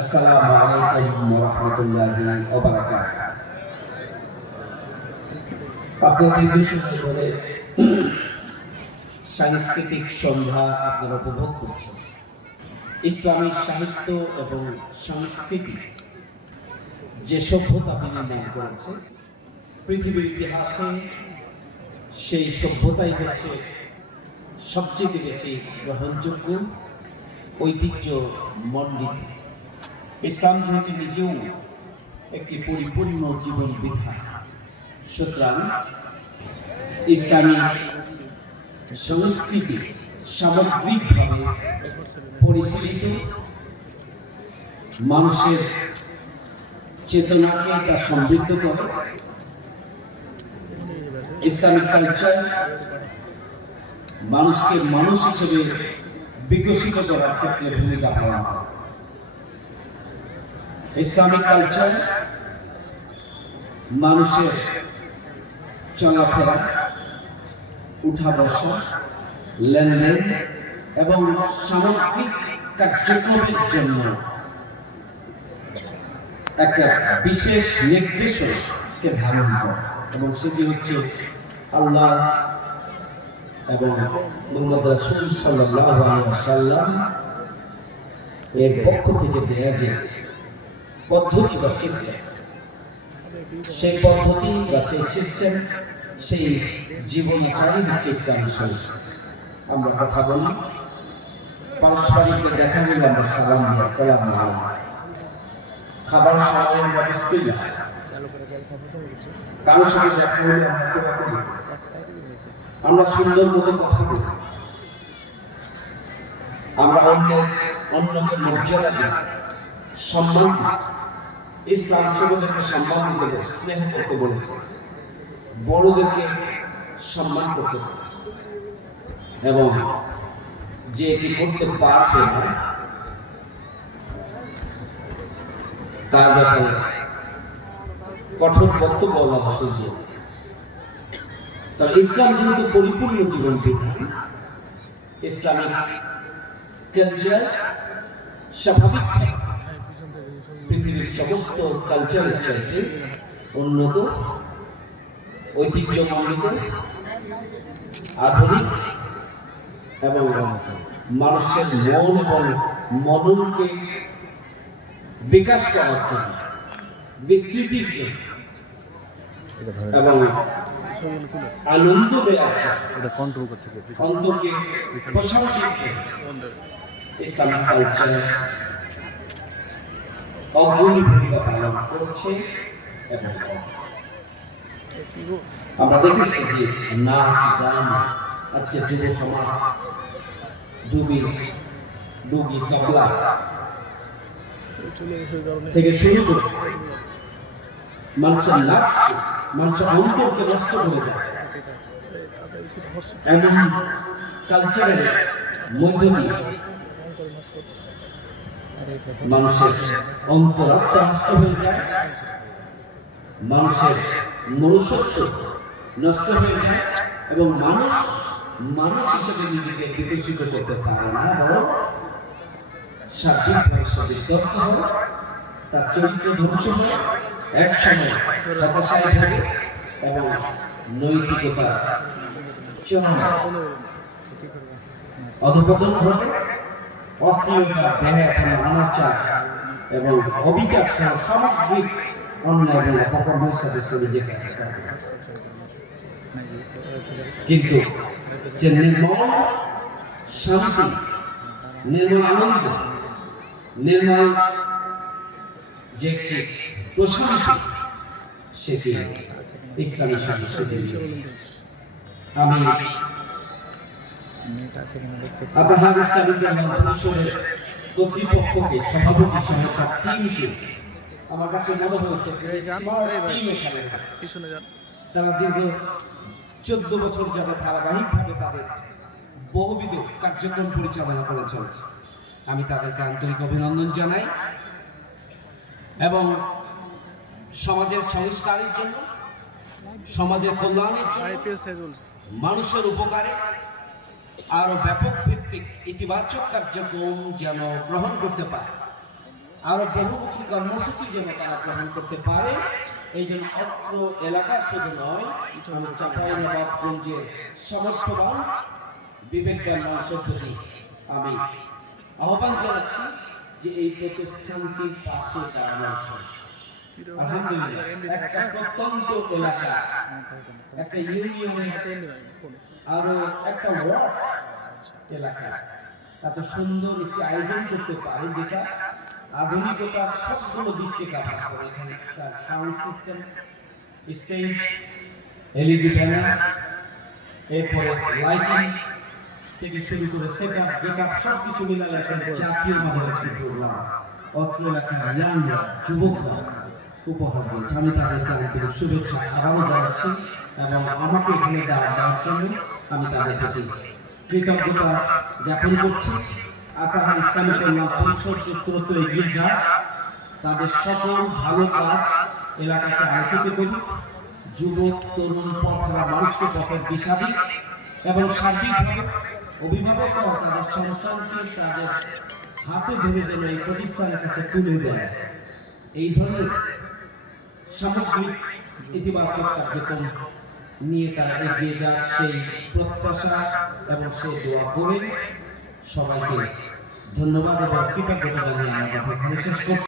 আসসালামু আলাইকুম আপনাদের করে সাংস্কৃতিক সন্ধ্যা আপনারা উপভোগ করছেন। ইসলামী সাহিত্য এবং সংস্কৃতি যে সভ্যতা বিনির্মাণ করেছে, পৃথিবীর ইতিহাসে সেই সভ্যতাই হচ্ছে সবচেয়ে বেশি গ্রহণযোগ্য ঐতিহ্য মণ্ডিত ইসলাম যেহেতু নিজেও একটি পরিপূর্ণ জীবন বিধান। সুতরাং ইসলামী সংস্কৃতি সামগ্রিকভাবে পরিশীলিত। মানুষের চেতনাকে তা সমৃদ্ধ করে। ইসলামিক কালচার মানুষকে মানুষ হিসেবে বিকশিত করার ক্ষেত্রে ভূমিকা পালন করে। ইসলামিক কালচার, মানুষের চলাফেরা, উঠা বসা, লেনদেন এবং সামগ্রিক কার্যক্রমের জন্য একটা বিশেষ নির্দেশকে ধারণ করে। এবং সেটি হচ্ছে আল্লাহ এবং মোহাম্মদ রাসূল সাল্লাল্লাহু আলাইহি ওয়াসাল্লাম এর পক্ষ থেকে দেয়া যে পদ্ধতি বা সিস্টেম সেই পদ্ধতি বা সেই সিস্টেম সেই জীবনাচারী হচ্ছে ইসলামী সংস্কৃতি। আমরা কথা বলি পারস্পরিক দেখা হলে আমরা সালাম দিই, আসসালাম খাবার সময় আমরা বিসমিল্লাহ কারোর সাথে দেখা হলে দোয়া। আমরা সুন্দর মতো কথা বলি। আমরা অন্য, অন্যকে মর্যাদা দিই, সম্মান দিই। ইসলাম ছোটদেরকে সম্মান দিতে বলেছে, স্নেহ করতে বলেছে। বড়দেরকে সম্মান করতে বলেছে। এবং যে এটি করতে পারবে না, তার ব্যাপারে কঠোর বক্তব্য আল্লাহ রাসূল দিয়েছে তার ইসলাম যেহেতু পরিপূর্ণ জীবন বিধান ইসলামিক কালচার স্বাভাবিক পৃথিবীর সমস্ত কালচারের চাইতে উন্নত ঐতিহ্যমণ্ডিত আধুনিক এবং মানুষের মন এবং মননকে বিকাশ করার জন্য বিস্তৃতির জন্য এবং আনন্দ দেওয়ার জন্য এটা কন্ট্রোল করতে অন্তকে প্রশান্তির জন্য। ইসলামিক কালচার অগ্রণী ভূমিকা পালন করছে এবং আমরা দেখেছি যে নাচ, গান, আজকে যুব সমাজ ডুবি ডুগি তবলা থেকে শুরু করে মানুষের লাভকে, মানুষের অন্তরকে নষ্ট করে দেয়। এমন কালচারের মধ্য দিয়ে মানুষের অন্তরাত্মা নষ্ট হয়ে যায়। মানুষের মনুষ্যত্ব নষ্ট হয়ে যায় এবং মানুষ মানুষ হিসেবে নিজেকে বিকশিত করতে পারে না, বরং সার্বিকভাবে সে বিধ্বস্ত তার চরিত্র ধ্বংস এক সময় হতাশায় ভোগে এবং নৈতিকতা অধপতন ঘটে। অশ্লীলতা অনাচার এবং অবিচার সহ সামগ্রিক অন্যায় এবং অপকর্মের সাথে যেতে কিন্তু যে নির্মল শান্তি, নির্মল আনন্দ, নির্মল যে একটি প্রশান্তি, সেটি ইসলামী পরিষদের কর্তৃপক্ষকে সভাপতি সহ তার টিমকে আমার কাছে মনে হয়েছে টিম এখানে পিছনে যান। তারা দীর্ঘ চোদ্দ বছর যাবে ধারাবাহিকভাবে তাদের বহুবিধ কার্যক্রম পরিচালনা করে চলছে। আমি তাদেরকে আন্তরিক অভিনন্দন জানাই এবং সমাজের সংস্কারের জন্য সমাজের কল্যাণের জন্য মানুষের উপকারে আরও ব্যাপক ভিত্তিক ইতিবাচক কার্যক্রম যেন গ্রহণ করতে পারে। আরও বহুমুখী কর্মসূচি যেন তারা গ্রহণ করতে পারে। এই জন্য অত্র এলাকার শুধু নয় আমি চাপাই নবাবগঞ্জের সমর্থবান বিবেকবান মানুষের আমি আহ্বান জানাচ্ছি যে এই প্রতিষ্ঠানটির পাশে দাঁড়ানোর জন্য। আলহামদুলিল্লাহ, একটা প্রত্যন্ত এলাকা, একটা ইউনিয়নের আরও একটা ওয়ার্ড এলাকা এত সুন্দর একটি আয়োজন করতে পারে যেটা আধুনিকতার সবগুলো দিককে কাভার করে। এখানে তার sound system stage LED banner এরপরে লাইটিং থেকে শুরু করে সেট সব কিছু মিলালে একটা জাতীয় একটি প্রোগ্রাম অত্র এলাকার ইয়াংরা, যুবকরা উপহার দিয়েছে। আমি তাদেরকে আন্তরিক শুভেচ্ছা আবারও জানাচ্ছি এবং আমাকে এখানে দেওয়ার জন্য আমি তাদের প্রতি কৃতজ্ঞতা জ্ঞাপন করছি। আতাহার ইসলামিক কল্যাণ পরিষদ উত্তরোত্তর এগিয়ে যায় তাদের সকল ভালো কাজ এলাকাকে আলোকিত করি যুবক, তরুণ, পথরা মানুষকে পথের দিশা দিই এবং সার্বিকভাবে অভিভাবকরাও তাদের সন্তানকে তাদের হাতে ধরে যেন এই প্রতিষ্ঠানের কাছে তুলে দেয়। এই ধরনের সামগ্রিক ইতিবাচক কার্যক্রম নিয়ে তারা এগিয়ে যাক সেই প্রত্যাশা এবং সেই দোয়া করে সবাইকে ধন্যবাদ এবং কৃতজ্ঞতা জানিয়ে আমরা এখানে শেষ করছি।